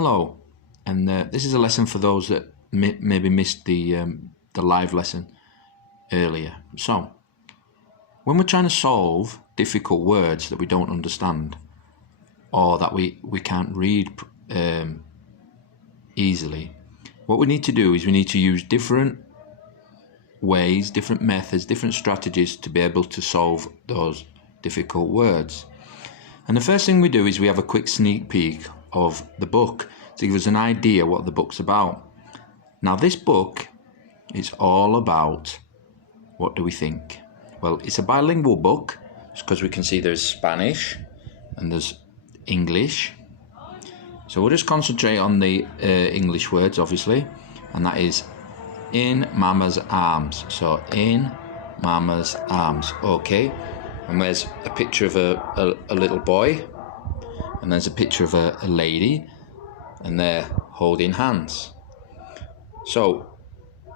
Hello, and this is a lesson for those that maybe missed the live lesson earlier. So, when we're trying to solve difficult words that we don't understand or that we can't read easily, what we need to do is we need to use different ways, different methods, different strategies to be able to solve those difficult words. And the first thing we do is we have a quick sneak peek of the book to give us an idea what the book's about. Now this book is all about, what do we think? Well, it's a bilingual book because we can see there's Spanish and there's English. So we'll just concentrate on the English words, obviously, and that is in Mama's arms. So in Mama's arms, okay. And there's a picture of a little boy, and there's a picture of a lady, and they're holding hands. So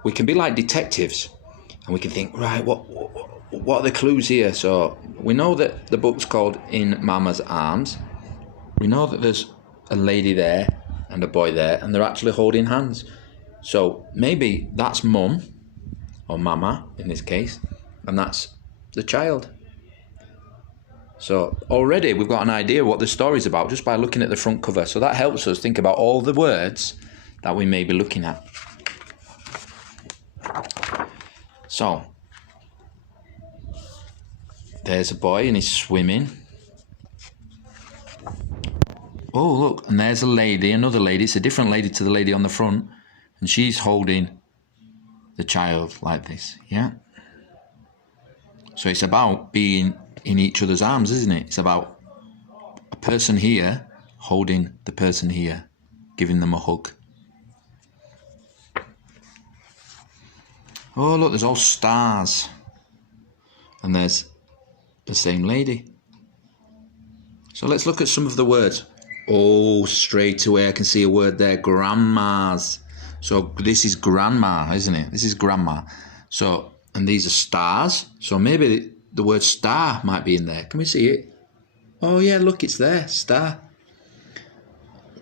we can be like detectives, and we can think, right, what are the clues here? So we know that the book's called In Mama's Arms. We know that there's a lady there and a boy there, and they're actually holding hands. So maybe that's mum, or mama in this case, and that's the child. So already we've got an idea what the story's about just by looking at the front cover. So that helps us think about all the words that we may be looking at. So there's a boy and he's swimming. Oh, look, and there's a lady, another lady. It's a different lady to the lady on the front, and she's holding the child like this, yeah? So it's about being in each other's arms, isn't it? It's about a person here holding the person here, giving them a hug. Oh, look, there's all stars. And there's the same lady. So let's look at some of the words. Oh, straight away I can see a word there, grandmas. So this is grandma, isn't it? This is grandma. So, and these are stars. So maybe the word star might be in there. Can we see it? Oh yeah, look, it's there, star.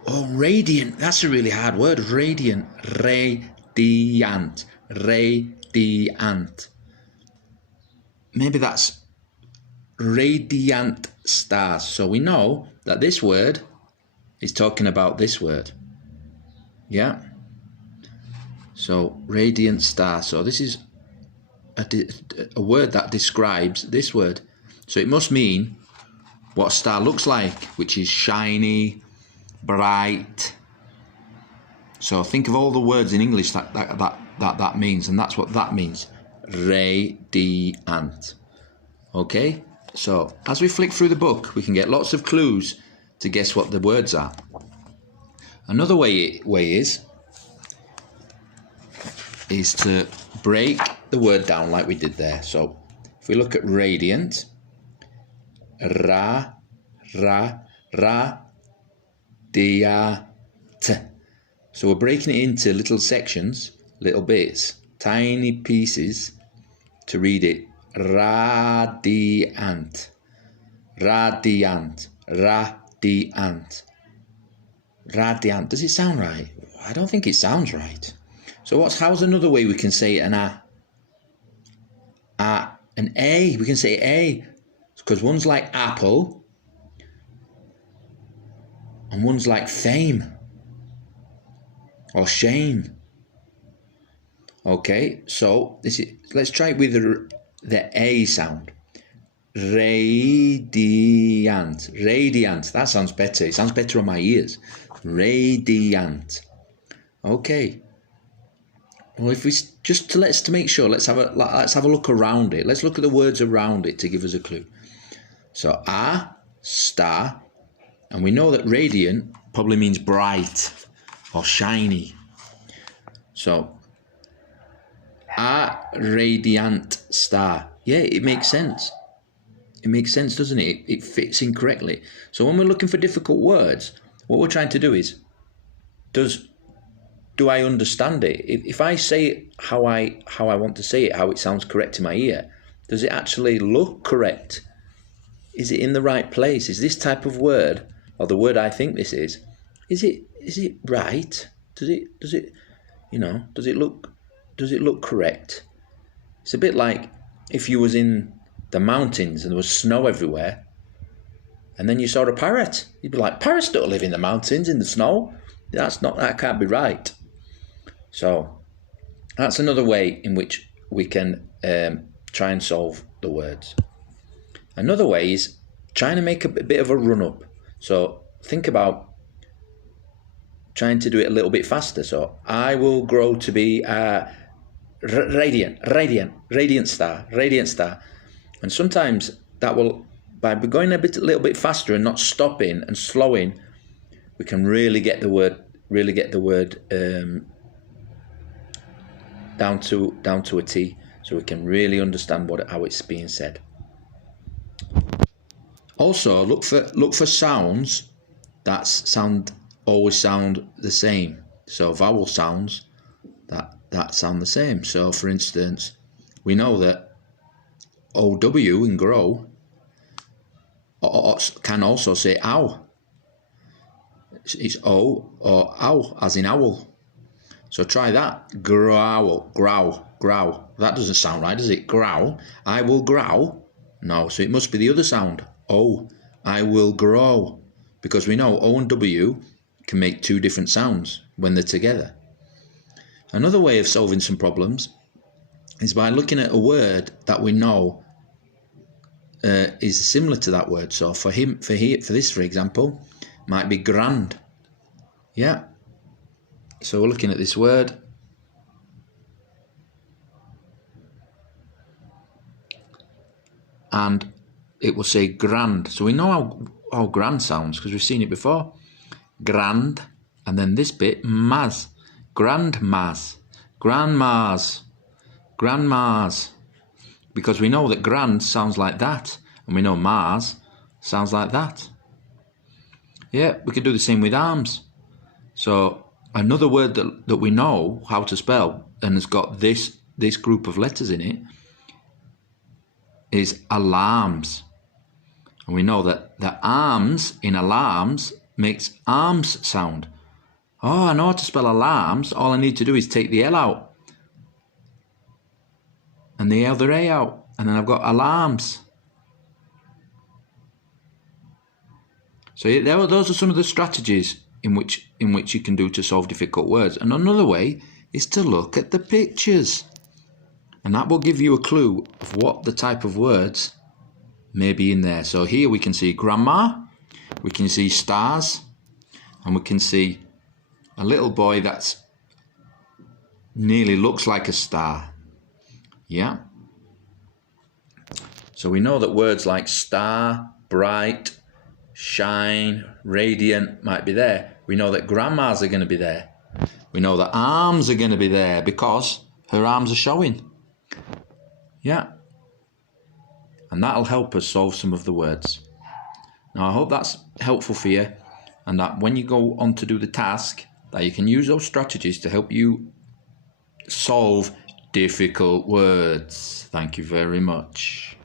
Oh, radiant. That's a really hard word, radiant. Radiant. Radiant. Maybe that's radiant stars. So we know that this word is talking about this word. Yeah. So radiant star. So this is a word that describes this word. So it must mean what a star looks like, which is shiny, bright. So think of all the words in English that means, and that's what that means. Radiant. Okay? So as we flick through the book, we can get lots of clues to guess what the words are. Another way is to break the word down like we did there. So if we look at radiant, ra, dia, t. So we're breaking it into little sections, little bits, tiny pieces to read it. Radiant, radiant, radiant, radiant. Does it sound right? I don't think it sounds right. So how's another way we can say an a? An A, we can say A, because one's like apple and one's like fame or shame. Okay, so let's try it with the A sound. Radiant, radiant. That sounds better. It sounds better on my ears. Radiant. Okay. Well, if we let's make sure, let's have a look around it. Let's look at the words around it to give us a clue. So star, and we know that radiant probably means bright or shiny. So a radiant star. Yeah, it makes sense. It makes sense, doesn't it? It fits in correctly. So when we're looking for difficult words, what we're trying to do is, do I understand it? If I say it how I want to say it, how it sounds correct to my ear, does it actually look correct? Is it in the right place? Is this type of word, or the word I think this is is it right? Does it does it look correct? It's a bit like if you was in the mountains and there was snow everywhere, and then you saw a parrot. You'd be like, parrots don't live in the mountains in the snow. That can't be right. So that's another way in which we can try and solve the words. Another way is trying to make a bit of a run-up. So think about trying to do it a little bit faster. So I will grow to be a radiant star. And sometimes that will, by going a little bit faster and not stopping and slowing, we can really get the word down to a T, so we can really understand how it's being said. Also, look for sounds that always sound the same. So vowel sounds that sound the same. So for instance, we know that OW in grow can also say ow. It's O or ow, as in owl. So try that. Growl. That doesn't sound right, does it? Growl. I will growl. No, so it must be the other sound. O. I will grow. Because we know O and W can make two different sounds when they're together. Another way of solving some problems is by looking at a word that we know is similar to that word. So for this, for example, might be grand. Yeah. So we're looking at this word. And it will say grand. So we know how grand sounds because we've seen it before. Grand. And then this bit, mas. Grandmas. Grandmas. Grandmas. Because we know that grand sounds like that. And we know mas sounds like that. Yeah, we could do the same with arms. So another word that we know how to spell and has got this group of letters in it is alarms. And we know that the arms in alarms makes arms sound. Oh, I know how to spell alarms. All I need to do is take the L out and the other A out, and then I've got alarms. So those are some of the strategies in which you can do to solve difficult words. And another way is to look at the pictures. And that will give you a clue of what the type of words may be in there. So here we can see grandma, we can see stars, and we can see a little boy that's nearly looks like a star. Yeah. So we know that words like star, bright, shine, radiant might be there. We know that grandmas are going to be there. We know that arms are going to be there because her arms are showing. Yeah. And that'll help us solve some of the words. Now, I hope that's helpful for you, and that when you go on to do the task, that you can use those strategies to help you solve difficult words. Thank you very much.